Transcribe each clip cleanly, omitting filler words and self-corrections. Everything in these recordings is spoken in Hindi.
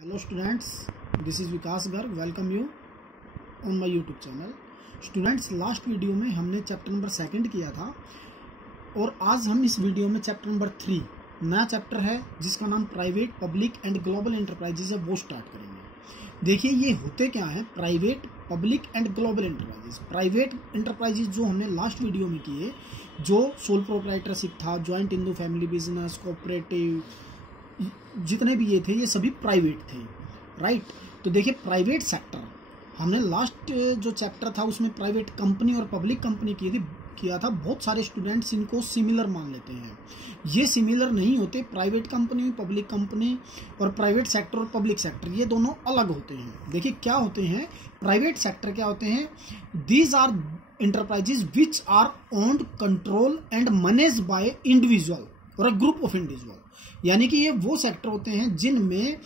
Hello students, this is Vikas Garg. Welcome you on my YouTube channel. Students, last video में हमने चैप्टर नंबर 2 किया था और आज हम इस वीडियो में चैप्टर नंबर 3 नया चैप्टर है जिसका नाम private, public and global enterprises है, वो स्टार्ट करेंगे. देखिए ये होते क्या है, private, public and global enterprises. Private enterprises जो हमने लास्ट वीडियो में किए, जो सोल प्रोप्राइटरशिप था, joint Indu family business, cooperative, जितने भी ये थे ये सभी प्राइवेट थे, राइट. तो देखिए प्राइवेट सेक्टर, हमने लास्ट जो चैप्टर था उसमें प्राइवेट कंपनी और पब्लिक कंपनी किया था. बहुत सारे स्टूडेंट्स इनको सिमिलर मान लेते हैं. ये सिमिलर नहीं होते. प्राइवेट कंपनी, पब्लिक कंपनी और प्राइवेट सेक्टर और पब्लिक सेक्टर ये दोनों अलग होते हैं. देखिए क्या होते हैं प्राइवेट सेक्टर, क्या होते हैं, these are enterprises which are owned, control and managed by individual और a group of individual. यानी कि ये वो सेक्टर होते हैं जिनमें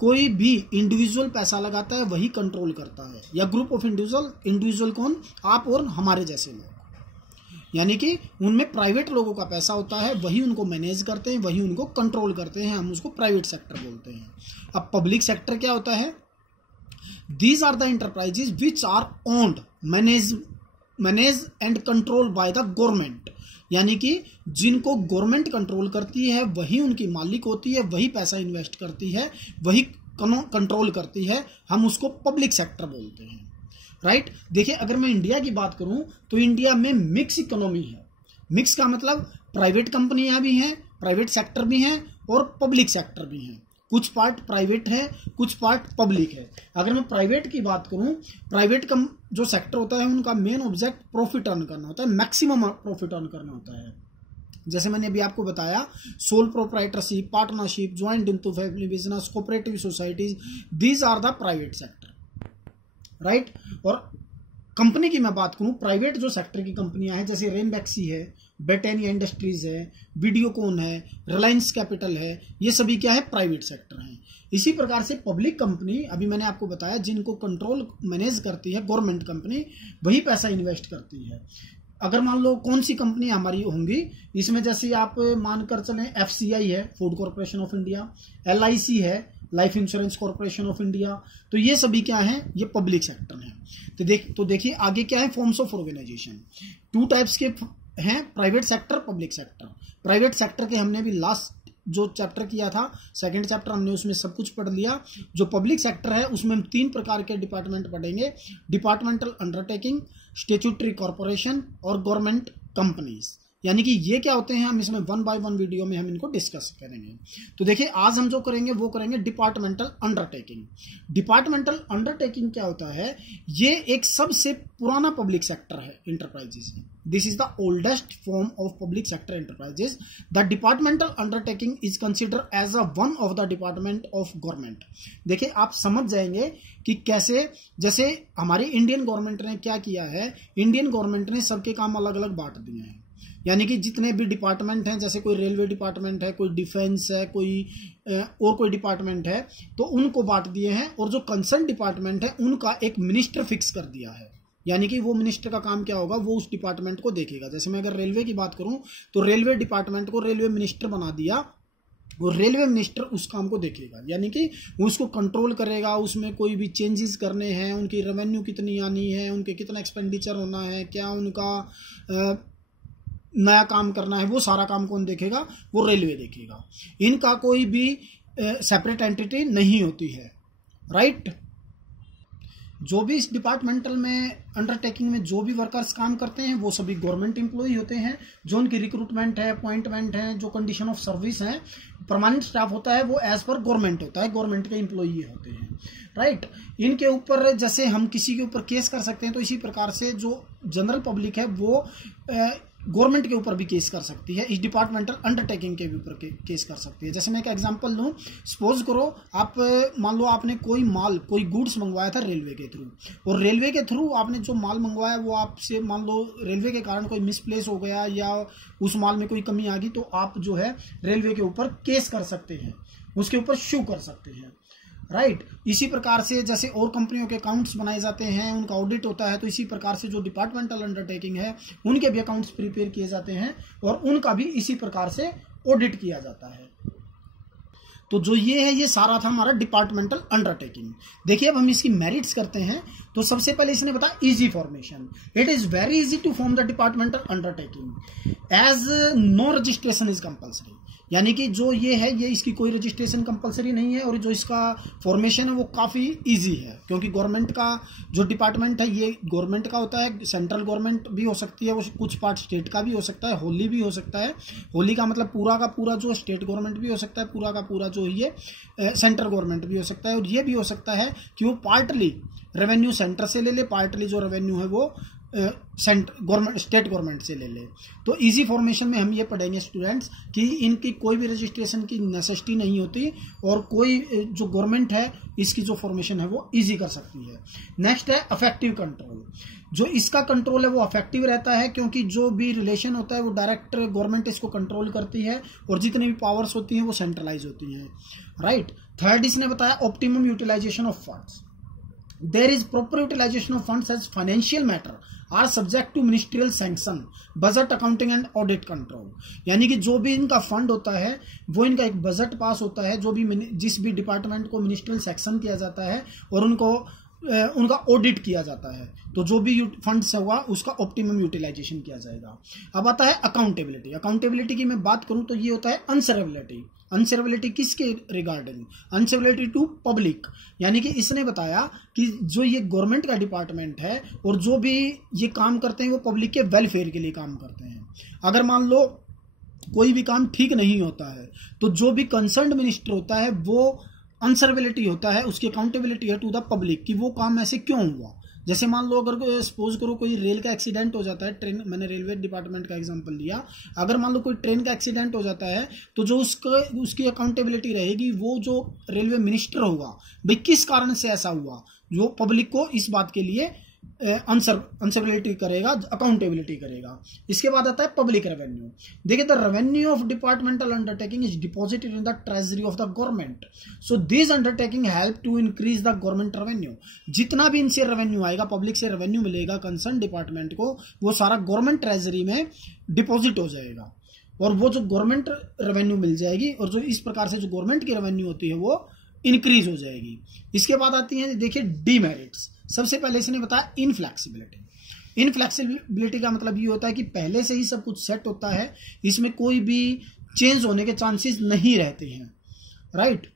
कोई भी इंडिविजुअल पैसा लगाता है, वही कंट्रोल करता है, या ग्रुप ऑफ इंडिविजुअल कौन, आप और हमारे जैसे लोग. यानी कि उनमें प्राइवेट लोगों का पैसा होता है, वही उनको मैनेज करते हैं, वही उनको कंट्रोल करते हैं. हम उसको प्राइवेट सेक्टर बोलते हैं. अब पब्लिक सेक्टर क्या होता है, these are the enterprises which are owned, manage and control by the government. यानी कि जिनको गवर्नमेंट कंट्रोल करती है, वही उनकी मालिक होती है, वही पैसा इन्वेस्ट करती है, वही कंट्रोल करती है. हम उसको पब्लिक सेक्टर बोलते हैं, राइट. देखिए अगर मैं इंडिया की बात करूं तो इंडिया में मिक्स इकोनॉमी है. मिक्स का मतलब प्राइवेट कंपनियां भी हैं, प्राइवेट सेक्टर भी हैं और पब्लिक सेक्टर भी हैं. कुछ पार्ट प्राइवेट है, कुछ पार्ट पब्लिक है. अगर मैं प्राइवेट की बात करूं, प्राइवेट का जो सेक्टर होता है उनका मेन ऑब्जेक्ट प्रॉफिट अर्न करना होता है, मैक्सिमम प्रॉफिट अर्न करना होता है. जैसे मैंने अभी आपको बताया, sole proprietorship, partnership, joint Hindu family business, cooperative societies, these are the private sector, right. और कंपनी की मैं बात करूं, प्राइवेट जो सेक्टर की कंपनियां हैं जैसे रेनबैक्सी है, ब्रिटानिया इंडस्ट्रीज है, वीडियोकॉन है, रिलायंस कैपिटल है, ये सभी क्या है, प्राइवेट सेक्टर हैं. इसी प्रकार से पब्लिक कंपनी, अभी मैंने आपको बताया, जिनको कंट्रोल मैनेज करती है गवर्नमेंट कंपनी, वही पैसा इन्वेस्ट करती है. अगर मान लो कौन सी कंपनी हमारी होंगी इसमें, जैसे आप मानकर चलें, FCI है, food corporation of India, LIC है, life insurance corporation of India. तो ये सभी क्या है, ये पब्लिक सेक्टर है. तो देखिए आगे क्या है, फॉर्म्स ऑफ ऑर्गेनाइजेशन. 2 टाइप्स के हैं, private sector, public sector. Private sector के हमने भी लास्ट जो चैप्टर किया था, 2nd चैप्टर, हमने उसमें सब कुछ पढ़ लिया. जो पब्लिक सेक्टर है उसमें हम 3 प्रकार के डिपार्टमेंट पढ़ेंगे, डिपार्टमेंटल अंडरटेकिंग, स्टेट्यूटरी कॉर्पोरेशन और गवर्नमेंट कंपनीज. यानी कि ये क्या होते हैं, हम इसमें 1 बाय 1 वीडियो में हम इनको डिस्कस करेंगे. तो देखिए आज हम जो करेंगे वो करेंगे डिपार्टमेंटल अंडरटेकिंग. डिपार्टमेंटल अंडरटेकिंग क्या होता है, ये एक सबसे पुराना पब्लिक सेक्टर है enterprises. This is the oldest form of public sector enterprises. The departmental undertaking is consider as a one of the department of government. देखिए आप समझ जाएंगे कि कैसे, जैसे हमारी इंडियन गवर्नमेंट ने क्या किया है, इंडियन गवर्नमेंट ने सबके काम अलग अलग बांट दिए हैं. यानी कि जितने भी डिपार्टमेंट हैं, जैसे कोई रेलवे डिपार्टमेंट है, कोई डिफेंस है, और कोई डिपार्टमेंट है, तो उनको बांट दिए हैं. और जो कंसर्न डिपार्टमेंट है उनका एक मिनिस्टर फिक्स कर दिया है. यानी कि वो मिनिस्टर का काम क्या होगा, वो उस डिपार्टमेंट को देखेगा. जैसे मैं अगर रेलवे की बात करूं तो रेलवे डिपार्टमेंट को रेलवे मिनिस्टर बना दिया और रेलवे मिनिस्टर उस काम को देखेगा. यानी कि वो उसको कंट्रोल करेगा, उसमें कोई भी चेंजेस करने हैं, उनकी रेवेन्यू कितनी आनी है, उनके कितना एक्सपेंडिचर होना है, क्या उनका नया काम करना है, वो सारा काम कौन देखेगा, वो रेलवे देखेगा. इनका कोई भी सेपरेट एंटिटी नहीं होती है, राइट. जो भी इस डिपार्टमेंटल में अंडरटेकिंग में जो भी वर्कर्स काम करते हैं वो सभी गवर्नमेंट एम्प्लॉई होते हैं. जो उनकी रिक्रूटमेंट है, अपॉइंटमेंट है, जो कंडीशन ऑफ सर्विस है, परमानेंट स्टाफ होता है, वो एज पर गवर्नमेंट होता है, गवर्नमेंट के एम्प्लॉई होते हैं, राइट. इनके ऊपर जैसे हम किसी के ऊपर केस कर सकते हैं, तो इसी प्रकार से जो जनरल पब्लिक है वो गवर्नमेंट के ऊपर भी केस कर सकती है, इस डिपार्टमेंटल अंडरटेकिंग के ऊपर केस कर सकती है. जैसे मैं एक एग्जांपल दूं, सपोज करो आप मान लो आपने कोई गुड्स मंगवाया था रेलवे के थ्रू, और रेलवे के थ्रू आपने जो माल मंगवाया वो आपसे मान लो रेलवे के कारण कोई मिसप्लेस हो गया या उस माल में कोई कमी आ गई, तो आप जो है रेलवे के ऊपर केस कर सकते हैं, उसके ऊपर शू कर सकते हैं, राइट. इसी प्रकार से जैसे और कंपनियों के अकाउंट्स बनाए जाते हैं, उनका ऑडिट होता है, तो इसी प्रकार से जो डिपार्टमेंटल अंडरटेकिंग है उनके भी अकाउंट्स प्रिपेयर किए जाते हैं और उनका भी इसी प्रकार से ऑडिट किया जाता है. तो जो ये है ये सारा था हमारा डिपार्टमेंटल अंडरटेकिंग। देखिए अब हम इसकी मेरिट्स करते हैं। तो सबसे पहले इसने बताया easy formation. It is very easy to form the departmental undertaking as no registration is compulsory. यानी कि जो ये है ये इसकी कोई रजिस्ट्रेशन कंपलसरी नहीं है और जो इसका फॉर्मेशन है वो काफ़ी इजी है, क्योंकि गवर्नमेंट का जो डिपार्टमेंट है ये गवर्नमेंट का होता है। सेंट्रल गवर्नमेंट भी हो सकती है, वो कुछ पार्ट स्टेट का भी हो सकता है, होली भी हो सकता है। होली का मतलब पूरा का पूरा जो स्टेट गवर्नमेंट भी हो सकता है, पूरा का पूरा जो ये सेंट्रल गवर्नमेंट भी हो सकता है। और ये भी हो सकता है कि वो पार्टली रेवेन्यू सेंटर से ले ले, पार्टली जो रेवेन्यू है वो गवर्नमेंट स्टेट गवर्नमेंट से ले ले। तो इजी फॉर्मेशन में हम ये पढ़ेंगे स्टूडेंट्स कि इनकी कोई भी रजिस्ट्रेशन की नेसेसिटी नहीं होती और कोई जो गवर्नमेंट है इसकी जो फॉर्मेशन है वो इजी कर सकती है। नेक्स्ट है अफेक्टिव कंट्रोल। जो इसका कंट्रोल है वो अफेक्टिव रहता है, क्योंकि जो भी रिलेशन होता है वो डायरेक्ट गवर्नमेंट इसको कंट्रोल करती है और जितनी भी पावर्स होती हैं वो सेंट्रलाइज होती हैं, राइट। थर्ड इसने बताया optimum utilisation of funds. There is proper utilization of funds as financial matter are subject to ministerial sanction, budget accounting and audit control। यानी कि जो भी इनका फंड होता है वो इनका एक बजट पास होता है, जो भी जिस भी डिपार्टमेंट को मिनिस्ट्रियल सेक्शन किया जाता है और उनका ऑडिट किया जाता है। तो जो भी फंड्स हुआ उसका ऑप्टिमम यूटिलाइजेशन किया जाएगा। अब आता है अकाउंटेबिलिटी। अकाउंटेबिलिटी की मैं बात करूं तो ये होता है अंसरेबिलिटी। अंसरेबिलिटी किसके रिगार्डिंग? अंसरेबिलिटी to public. यानी कि इसने बताया कि जो ये गवर्नमेंट का डिपार्टमेंट है और जो भी ये काम करते हैं वो पब्लिक के वेलफेयर के लिए काम करते हैं। अगर मान लो कोई भी काम ठीक नहीं होता है तो जो भी कंसर्न्ड मिनिस्टर होता है वो अंसरेबिलिटी होता है, उसकी अकाउंटेबिलिटी है टू द पब्लिक कि वो काम ऐसे क्यों हुआ। जैसे मान लो अगर सपोज करो कोई रेल का एक्सीडेंट हो जाता है, ट्रेन, मैंने रेलवे डिपार्टमेंट का एग्जांपल लिया। अगर मान लो कोई ट्रेन का एक्सीडेंट हो जाता है तो जो उसकी अकाउंटेबिलिटी रहेगी वो जो रेलवे मिनिस्टर होगा, भाई किस कारण से ऐसा हुआ, जो पब्लिक को इस बात के लिए आंसरेबिलिटी करेगा, अकाउंटेबिलिटी करेगा। इसके बाद आता है पब्लिक रेवेन्यू। देखिए the revenue of departmental undertaking is deposited in the treasury of the government, so this undertaking help to increase the government revenue. जितना भी इनसे रेवेन्यू आएगा, पब्लिक से रेवेन्यू मिलेगा कंसर्न डिपार्टमेंट को, वो सारा गवर्नमेंट ट्रेजरी में डिपॉजिट हो जाएगा और वो जो गवर्नमेंट रेवेन्यू मिल जाएगी और जो इस प्रकार से जो गवर्नमेंट की रेवेन्यू होती है वो इंक्रीज हो जाएगी। इसके बाद आती है देखिए डीमेरिट्स। सबसे पहले इसने बताया इनफ्लेक्सिबिलिटी। इनफ्लेक्सिबिलिटी का मतलब ये होता है कि पहले से ही सब कुछ सेट होता है, इसमें कोई भी चेंज होने के चांसेस नहीं रहते हैं, राइट।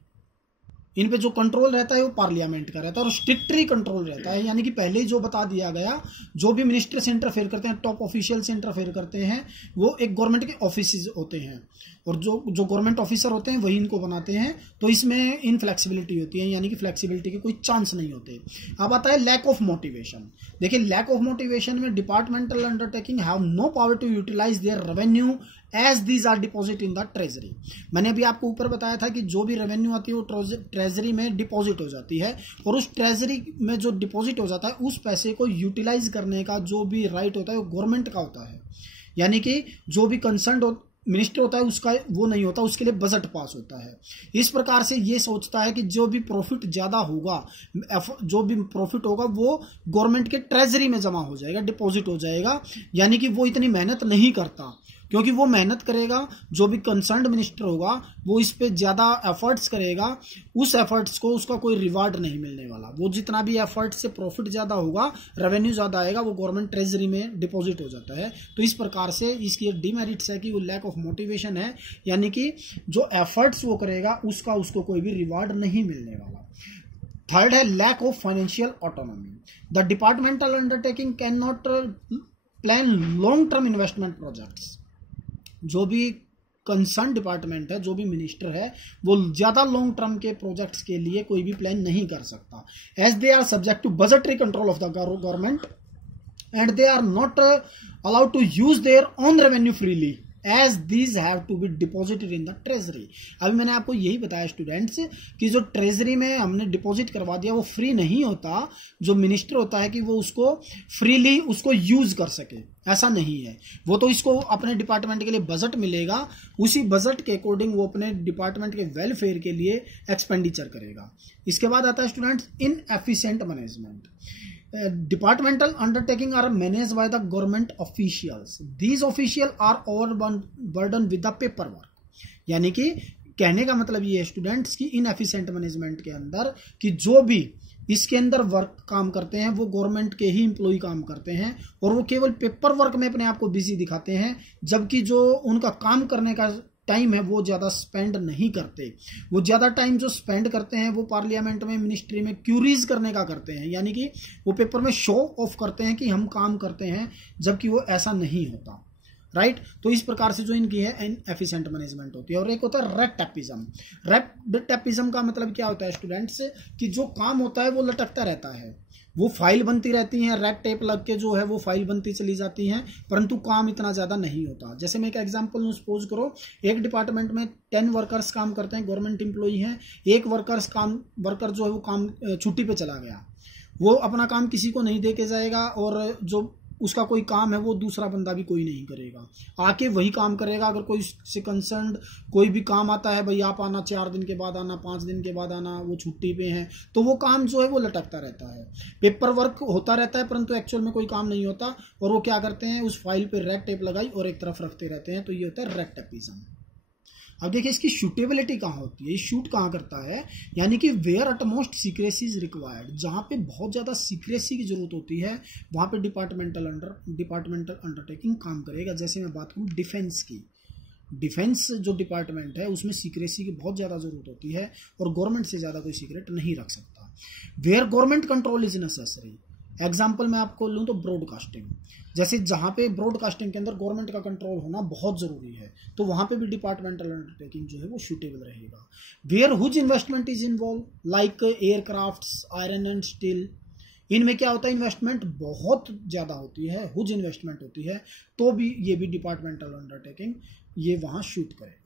इन पे जो कंट्रोल रहता है वो पार्लियामेंट का रहता है और स्ट्रिक्टली कंट्रोल रहता है। यानी कि पहले जो बता दिया गया, जो भी मिनिस्टर से इंटरफेयर करते हैं, टॉप ऑफिशियल से इंटरफेयर करते हैं, वो एक गवर्नमेंट के ऑफिस होते हैं और जो गवर्नमेंट ऑफिसर होते हैं वही इनको बनाते हैं। तो इसमें इनफ्लेक्सिबिलिटी होती है, यानी कि फ्लेक्सिबिलिटी के कोई चांस नहीं होते। अब आता है लैक ऑफ मोटिवेशन। देखिए लैक ऑफ मोटिवेशन में departmental undertaking have no power to utilise their revenue as these are deposit in the treasury. मैंने अभी आपको ऊपर बताया था कि जो भी रेवेन्यू आती है वो ट्रेजरी में डिपॉजिट हो जाती है और उस ट्रेजरी में जो डिपॉजिट हो जाता है उस पैसे को यूटिलाइज करने का जो भी राइट होता है वो गवर्नमेंट का होता है। यानी कि जो भी कंसर्न मिनिस्टर होता है उसका वो नहीं होता, उसके लिए बजट पास होता है। इस प्रकार से ये सोचता है कि जो भी प्रॉफिट ज्यादा होगा, जो भी प्रॉफिट होगा वो गवर्नमेंट के ट्रेजरी में जमा हो जाएगा, डिपॉजिट हो जाएगा। यानी कि वो इतनी मेहनत नहीं करता, क्योंकि वो मेहनत करेगा, जो भी कंसर्न्ड मिनिस्टर होगा वो इस पे ज्यादा एफर्ट्स करेगा, उस एफर्ट्स को उसका कोई रिवार्ड नहीं मिलने वाला। वो जितना भी एफर्ट से प्रॉफिट ज्यादा होगा, रेवेन्यू ज्यादा आएगा, वो गवर्नमेंट ट्रेजरी में डिपॉजिट हो जाता है। तो इस प्रकार से इसकी एक डिमेरिट्स है कि वो लैक ऑफ मोटिवेशन है, यानी कि जो एफर्ट्स वो करेगा उसका उसको कोई भी रिवार्ड नहीं मिलने वाला। थर्ड है lack of financial autonomy. The departmental undertaking can not plan long term investment projects. जो भी कंसर्न डिपार्टमेंट है, जो भी मिनिस्टर है, वो ज्यादा लॉन्ग टर्म के प्रोजेक्ट्स के लिए कोई भी प्लान नहीं कर सकता, as they are subject to budgetary control of the government and they are not allowed to use their own revenue freely as these have to be deposited in the treasury. अभी मैंने आपको यही बताया स्टूडेंट्स कि जो ट्रेजरी में हमने डिपॉजिट करवा दिया वो फ्री नहीं होता। जो मिनिस्टर होता है कि वो उसको फ्रीली उसको यूज कर सके, ऐसा नहीं है। वो तो इसको अपने डिपार्टमेंट के लिए बजट मिलेगा, उसी बजट के अकॉर्डिंग वो अपने डिपार्टमेंट के वेलफेयर के लिए एक्सपेंडिचर करेगा। इसके बाद आता है students inefficient management. Departmental undertaking are managed by the government officials. These officials are overburdened with the paperwork. यानी कि कहने का मतलब ये है स्टूडेंट्स की इनएफिशिएंट मैनेजमेंट के अंदर कि जो भी इसके अंदर वर्क काम करते हैं वो गवर्नमेंट के ही एम्प्लॉय काम करते हैं और वो केवल पेपर वर्क में अपने आप को बिजी दिखाते हैं, जबकि जो उनका काम करने का टाइम है वो ज़्यादा स्पेंड नहीं करते। वो ज़्यादा टाइम जो स्पेंड करते हैं वो पार्लियामेंट में, मिनिस्ट्री में क्यूरीज करने का करते हैं, यानी कि वो पेपर में शो ऑफ करते हैं कि हम काम करते हैं, जबकि वो ऐसा नहीं होता। राइट तो इस प्रकार से जो इनकी है इनएफिशिएंट मैनेजमेंट होती है। और एक होता है रेड टेपिज्म। रेड टेपिज्म का मतलब क्या होता है स्टूडेंट्स, कि जो काम होता है वो लटकता रहता है, वो फाइल बनती रहती हैं, रेड टेप लग के जो है वो फाइल बनती चली जाती हैं, परंतु काम इतना ज़्यादा नहीं होता। जैसे मैं एक एग्जांपल लूँ, सपोज करो एक डिपार्टमेंट में 10 वर्कर्स काम करते हैं, गवर्नमेंट एम्प्लॉई हैं, एक वर्कर जो है वो काम छुट्टी पे चला गया, वो अपना काम किसी को नहीं दे के जाएगा और जो उसका कोई काम है वो दूसरा बंदा भी कोई नहीं करेगा, आके वही काम करेगा। अगर कोई से कंसर्न कोई भी काम आता है, भाई आप आना 4 दिन के बाद आना, 5 दिन के बाद आना, वो छुट्टी पे हैं, तो वो काम जो है वो लटकता रहता है, पेपर वर्क होता रहता है, परंतु एक्चुअल में कोई काम नहीं होता। और वो क्या करते हैं, उस फाइल पे रेड टेप लगाई और एक तरफ रखते रहते हैं, तो ये होता है रेड टेपिज्म। अब देखिए इसकी शूटेबिलिटी कहाँ होती है, ये शूट कहाँ करता है, यानी कि where utmost secrecy is required, जहाँ पे बहुत ज़्यादा सीक्रेसी की जरूरत होती है वहाँ पे डिपार्टमेंटल अंडरटेकिंग काम करेगा। जैसे मैं बात करूँ डिफेंस की, डिफेंस जो डिपार्टमेंट है उसमें सीक्रेसी की बहुत ज़्यादा जरूरत होती है और गवर्नमेंट से ज़्यादा कोई सीक्रेट नहीं रख सकता। Where government control is necessary, example मैं आपको लूँ तो ब्रॉडकास्टिंग, जैसे जहाँ पे ब्रॉडकास्टिंग के अंदर गवर्नमेंट का कंट्रोल होना बहुत जरूरी है, तो वहाँ पे भी डिपार्टमेंटल अंडरटेकिंग जो है वो शूटेबल रहेगा। Where huge investment is involve like aircrafts, iron and steel, इनमें क्या होता है, इन्वेस्टमेंट बहुत ज़्यादा होती है, हुज इन्वेस्टमेंट होती है, तो भी ये भी डिपार्टमेंटल अंडरटेकिंग ये वहाँ शूट करे।